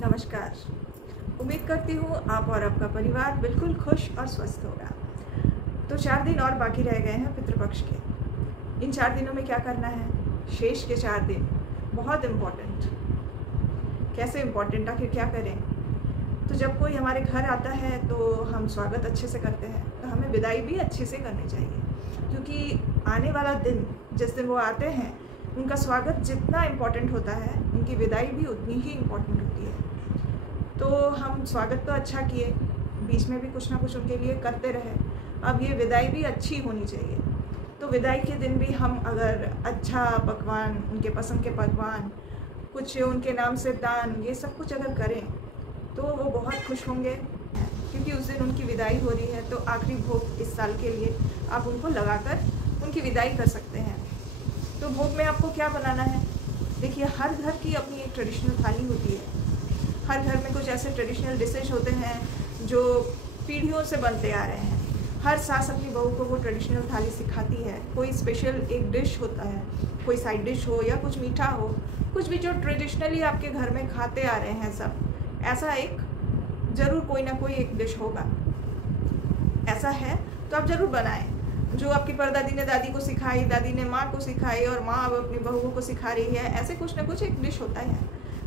नमस्कार। उम्मीद करती हूँ आप और आपका परिवार बिल्कुल खुश और स्वस्थ होगा। तो 4 दिन और बाकी रह गए हैं पितृपक्ष के। इन 4 दिनों में क्या करना है? शेष के 4 दिन बहुत इम्पोर्टेंट। कैसे इम्पोर्टेंट, आखिर क्या करें? तो जब कोई हमारे घर आता है तो हम स्वागत अच्छे से करते हैं, तो हमें विदाई भी अच्छे से करनी चाहिए, क्योंकि आने वाला दिन जिस दिन वो आते हैं उनका स्वागत जितना इम्पोर्टेंट होता है, उनकी विदाई भी उतनी ही इम्पोर्टेंट होती है। तो हम स्वागत तो अच्छा किए, बीच में भी कुछ ना कुछ उनके लिए करते रहे, अब ये विदाई भी अच्छी होनी चाहिए। तो विदाई के दिन भी हम अगर अच्छा पकवान, उनके पसंद के पकवान, कुछ उनके नाम से दान, ये सब कुछ अगर करें तो वो बहुत खुश होंगे, क्योंकि उस दिन उनकी विदाई हो रही है। तो आखिरी भोग इस साल के लिए आप उनको लगाकर उनकी विदाई कर सकते हैं। तो भोग में आपको क्या बनाना है? देखिए, हर घर की अपनी एक ट्रेडिशनल थाली होती है। हर घर में कुछ ऐसे ट्रेडिशनल डिशेज होते हैं जो पीढ़ियों से बनते आ रहे हैं। हर सास अपनी बहू को वो ट्रेडिशनल थाली सिखाती है। कोई स्पेशल एक डिश होता है, कोई साइड डिश हो या कुछ मीठा हो, कुछ भी जो ट्रेडिशनली आपके घर में खाते आ रहे हैं सब, ऐसा एक ज़रूर कोई ना कोई एक डिश होगा। ऐसा है तो आप ज़रूर बनाएं। जो आपकी परदादी ने दादी को सिखाई, दादी ने माँ को सिखाई और माँ अब अपनी बहुओं को सिखा रही है, ऐसे कुछ ना कुछ एक डिश होता है।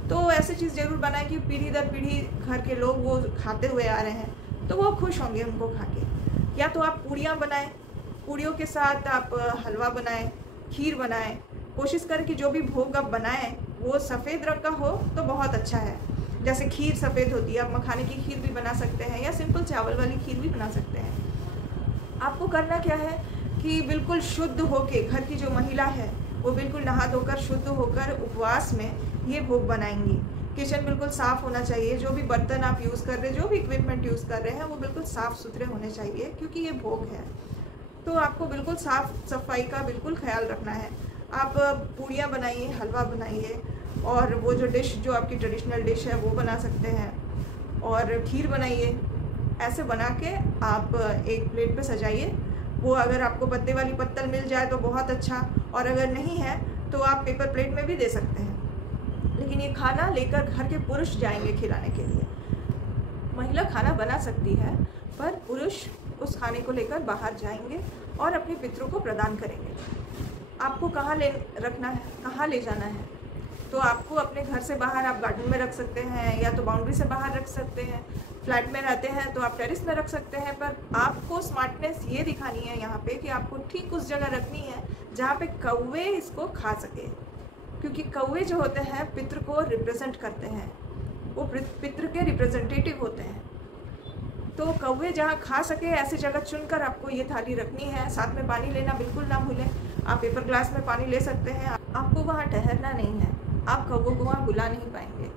तो ऐसी चीज़ ज़रूर बनाएं कि पीढ़ी दर पीढ़ी घर के लोग वो खाते हुए आ रहे हैं, तो वो खुश होंगे उनको खा के। या तो आप पूड़ियाँ बनाएं, पूड़ियों के साथ आप हलवा बनाएं, खीर बनाएं। कोशिश करें कि जो भी भोग आप बनाएं वो सफ़ेद रंग का हो तो बहुत अच्छा है। जैसे खीर सफ़ेद होती है, आप मखाने की खीर भी बना सकते हैं या सिंपल चावल वाली खीर भी बना सकते हैं। आपको करना क्या है कि बिल्कुल शुद्ध होके, घर की जो महिला है वो बिल्कुल नहा धोकर शुद्ध होकर उपवास में ये भोग बनाएंगी। किचन बिल्कुल साफ़ होना चाहिए। जो भी बर्तन आप यूज़ कर रहे हैं, जो भी इक्विपमेंट यूज़ कर रहे हैं, वो बिल्कुल साफ़ सुथरे होने चाहिए, क्योंकि ये भोग है। तो आपको बिल्कुल साफ़ सफाई का बिल्कुल ख्याल रखना है। आप पूड़ियाँ बनाइए, हलवा बनाइए, और वो जो डिश जो आपकी ट्रेडिशनल डिश है वो बना सकते हैं, और खीर बनाइए। ऐसे बना के आप एक प्लेट पे सजाइए। वो अगर आपको पत्ते वाली पत्तल मिल जाए तो बहुत अच्छा, और अगर नहीं है तो आप पेपर प्लेट में भी दे सकते हैं। लेकिन ये खाना लेकर घर के पुरुष जाएंगे खिलाने के लिए। महिला खाना बना सकती है, पर पुरुष उस खाने को लेकर बाहर जाएंगे और अपने पितरों को प्रदान करेंगे। आपको कहाँ रखना है, कहाँ ले जाना है? तो आपको अपने घर से बाहर आप गार्डन में रख सकते हैं, या तो बाउंड्री से बाहर रख सकते हैं। फ्लैट में रहते हैं तो आप टेरेस में रख सकते हैं। पर आपको स्मार्टनेस ये दिखानी है यहाँ पे कि आपको ठीक उस जगह रखनी है जहाँ पे कौवे इसको खा सके, क्योंकि कौवे जो होते हैं पितृ को रिप्रेजेंट करते हैं, वो पितृ के रिप्रेजेंटेटिव होते हैं। तो कौवे जहाँ खा सके ऐसी जगह चुनकर आपको ये थाली रखनी है। साथ में पानी लेना बिल्कुल ना भूलें। आप पेपर ग्लास में पानी ले सकते हैं। आपको वहाँ ठहरना नहीं है, आप कौवों को वहाँ बुला नहीं पाएंगे,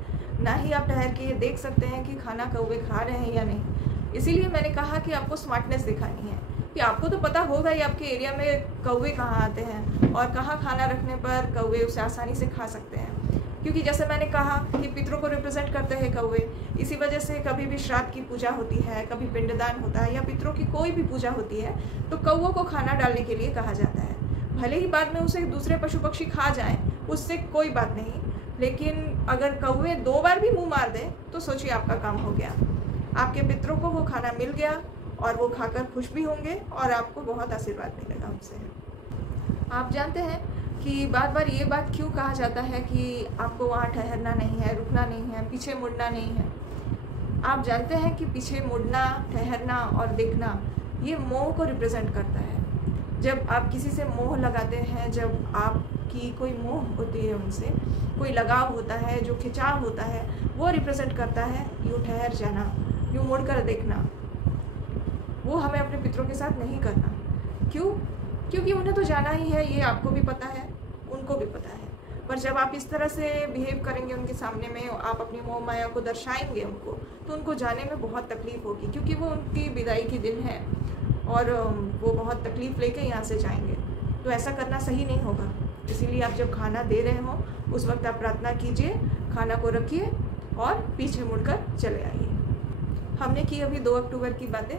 ना ही आप ठहर के ये देख सकते हैं कि खाना कौवे खा रहे हैं या नहीं। इसीलिए मैंने कहा कि आपको स्मार्टनेस दिखानी है कि आपको तो पता होगा ही आपके एरिया में कौवे कहाँ आते हैं और कहाँ खाना रखने पर कौवे उसे आसानी से खा सकते हैं। क्योंकि जैसे मैंने कहा कि पितरों को रिप्रेजेंट करते हैं कौवे, इसी वजह से कभी भी श्राद्ध की पूजा होती है, कभी पिंडदान होता है, या पितरों की कोई भी पूजा होती है, तो कौवों को खाना डालने के लिए कहा जाता है। भले ही बाद में उसे दूसरे पशु पक्षी खा जाएं, उससे कोई बात नहीं, लेकिन अगर कौवे 2 बार भी मुंह मार दें तो सोचिए आपका काम हो गया। आपके पितरों को वो खाना मिल गया और वो खाकर खुश भी होंगे और आपको बहुत आशीर्वाद मिलेगा उनसे। आप जानते हैं कि बार बार ये बात क्यों कहा जाता है कि आपको वहाँ ठहरना नहीं है, रुकना नहीं है, पीछे मुड़ना नहीं है? आप जानते हैं कि पीछे मुड़ना, ठहरना और देखना, ये मोह को रिप्रेजेंट करता है। जब आप किसी से मोह लगाते हैं, जब आपकी कोई मोह होती है उनसे, कोई लगाव होता है, जो खिंचाव होता है, वो रिप्रेजेंट करता है यूँ ठहर जाना, यूँ मुड़ कर देखना। वो हमें अपने पितरों के साथ नहीं करना। क्यों? क्योंकि उन्हें तो जाना ही है, ये आपको भी पता है, उनको भी पता है। पर जब आप इस तरह से बिहेव करेंगे उनके सामने में, आप अपनी मोह माया को दर्शाएंगे उनको, तो उनको जाने में बहुत तकलीफ़ होगी, क्योंकि वो उनकी विदाई की दिन है और वो बहुत तकलीफ़ लेके यहाँ से जाएंगे। तो ऐसा करना सही नहीं होगा। इसीलिए आप जब खाना दे रहे हो उस वक्त आप प्रार्थना कीजिए, खाना को रखिए और पीछे मुड़कर चले आइए। हमने की अभी 2 अक्टूबर की बातें,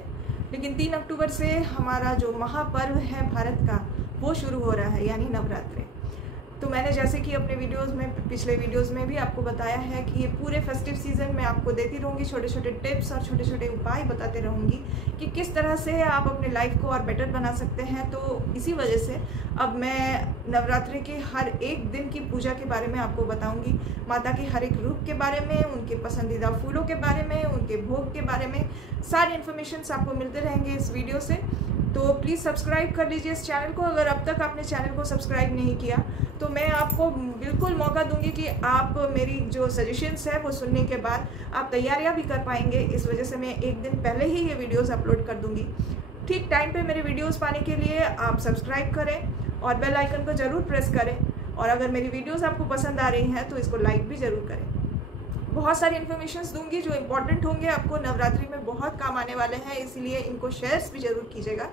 लेकिन 3 अक्टूबर से हमारा जो महापर्व है भारत का, वो शुरू हो रहा है, यानी नवरात्रे। तो मैंने जैसे कि अपने वीडियोस में, पिछले वीडियोस में भी आपको बताया है कि ये पूरे फेस्टिव सीज़न में आपको देती रहूँगी छोटे छोटे टिप्स और छोटे छोटे उपाय बताते रहूँगी कि किस तरह से आप अपने लाइफ को और बेटर बना सकते हैं। तो इसी वजह से अब मैं नवरात्रि के हर एक दिन की पूजा के बारे में आपको बताऊँगी, माता के हर एक रूप के बारे में, उनके पसंदीदा फूलों के बारे में, उनके भोग के बारे में, सारे इन्फॉर्मेशन आपको मिलते रहेंगे इस वीडियो से। तो प्लीज़ सब्सक्राइब कर लीजिए इस चैनल को। अगर अब तक आपने चैनल को सब्सक्राइब नहीं किया तो मैं आपको बिल्कुल मौका दूंगी कि आप मेरी जो सजेशंस है वो सुनने के बाद आप तैयारियां भी कर पाएंगे। इस वजह से मैं एक दिन पहले ही ये वीडियोस अपलोड कर दूंगी। ठीक टाइम पे मेरे वीडियोस पाने के लिए आप सब्सक्राइब करें और बेल आइकन को ज़रूर प्रेस करें। और अगर मेरी वीडियोस आपको पसंद आ रही हैं तो इसको लाइक भी ज़रूर करें। बहुत सारी इन्फॉर्मेशंस दूंगी जो इम्पोर्टेंट होंगे, आपको नवरात्रि में बहुत काम आने वाले हैं, इसलिए इनको शेयर्स भी ज़रूर कीजिएगा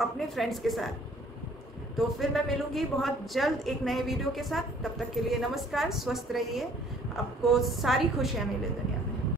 अपने फ्रेंड्स के साथ। तो फिर मैं मिलूंगी बहुत जल्द एक नए वीडियो के साथ। तब तक के लिए नमस्कार, स्वस्थ रहिए, आपको सारी खुशियाँ मिले दुनिया।